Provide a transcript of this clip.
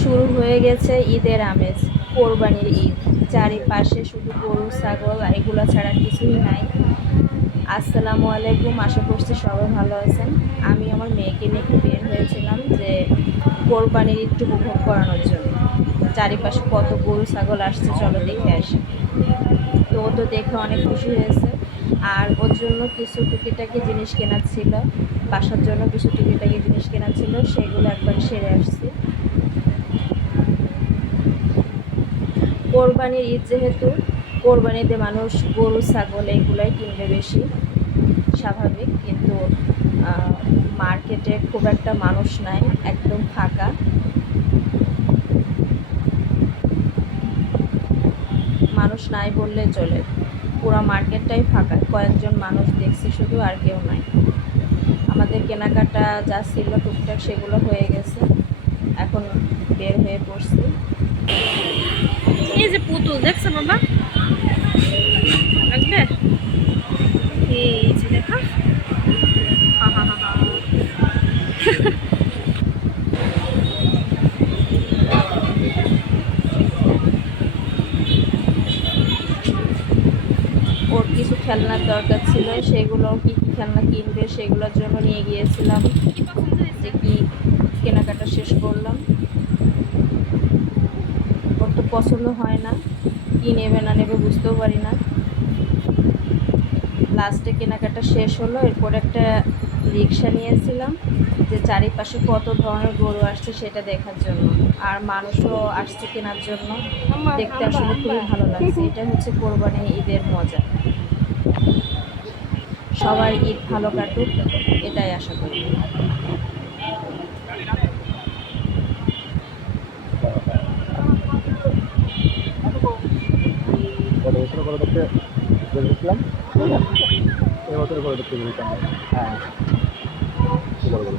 শুরু হয়ে গেছে ঈদের আমেজ, কোরবানির ঈদ। চারিপাশে শুধু গরু ছাগল এগুলো ছাড়া কিছুই নাই। আসসালামু আলাইকুম, আশা করছি সবাই ভালো আছেন। আমি আমার মেয়েকে নিয়ে একটু বের হয়েছিলাম যে কোরবানির ঈদটু উপভোগ করানোর জন্য। চারিপাশে কত গরু ছাগল আসছে, চলো দেখে আসি। তো ও তো দেখে অনেক খুশি হয়েছে। আর ওর জন্য কিছু টুকিটাকি জিনিস কেনার ছিল, বাসার জন্য কিছু টুকিটাকি জিনিস কেনার ছিল, সেগুলো একবার সেরে আসছি। কোরবানির ঈদ যেহেতু, কোরবানিতে মানুষ গরু ছাগল এইগুলাই কিনবে বেশি, স্বাভাবিক। কিন্তু মার্কেটে খুব একটা মানুষ নাই, একদম ফাঁকা। মানুষ নাই বললে চলে, পুরো মার্কেটটাই ফাঁকা, কয়েকজন মানুষ দেখছি শুধু, আর কেউ নাই। আমাদের কেনাকাটা যা ছিল টুকটাক সেগুলো হয়ে গেছে, এখন বের হয়ে পড়ছি। এই যে পুতুল দেখছো বাবা, লাগবে এই যে দেখা, হা হা হা হা। ওর কিছু খেলনার দরকার ছিল, সেগুলো কী কী খেলনা কিনবে সেগুলোর জন্য নিয়ে গিয়েছিলাম। কি পছন্দ হয়েছে? যে কি কেনাকাটা শেষ করলাম। ওর তো পছন্দ হয় না, কি নেবে না নেবে বুঝতেও পারি না। লাস্টে কেনাকাটা শেষ হলো, এরপর একটা রিক্সা নিয়েছিলাম যে চারিপাশে কত ধরনের গরু আসছে সেটা দেখার জন্য, আর মানুষও আসছে কেনার জন্য। দেখতে আসলে খুবই ভালো লাগছে। এটা হচ্ছে কোরবানি ঈদের মজা। সবার ঈদ ভালো কাটুক, এটাই আশা করি। গত বছর করে দেখতে গেছিলাম, এই বছর করে দেখতে গেছিলাম। হ্যাঁ, বলো বলো।